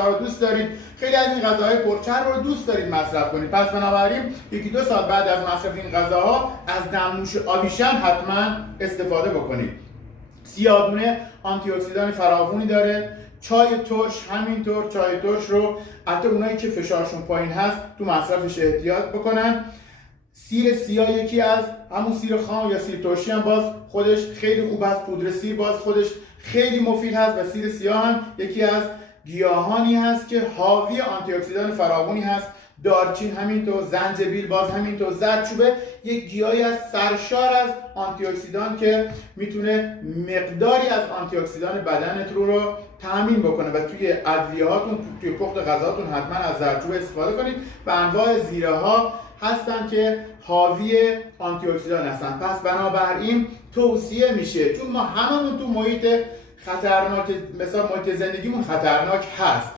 رو دوست دارید، خیلی از این غذاهای پرچرب رو دوست دارید مصرف کنید. پس بنابراین 1-2 ساعت بعد از مصرف این غذاها از دمنوش آویشم حتما استفاده بکنید. سیاه‌دونه آنتی اکسیدان فراوانی داره. چای ترش همینطور، چای ترش رو حتی اونایی که فشارشون پایین هست تو مصرفش احتیاط بکنن. سیر سیاه یکی از همون سیر خام یا سیر ترشی هم باز خودش خیلی خوب هست. پودر سیر باز خودش خیلی مفید هست و سیر سیاه هم یکی از گیاهانی هست که حاوی آنتی اکسیدان فراوانی هست. دارچین همینطور، زنجبیل باز همینطور، زردچوبه یک گیاهی از سرشار از آنتی اکسیدان که میتونه مقداری از آنتی اکسیدان بدنت رو تامین بکنه و توی ادویه‌هاتون، توی پخت غذاتون حتما از زردچوبه استفاده کنید و انواع زیره ها هستن که حاوی آنتی اکسیدان هستن. پس بنابراین توصیه میشه، چون ما هممون تو محیط خطرناک، مثلا محیط زندگیمون خطرناک هست.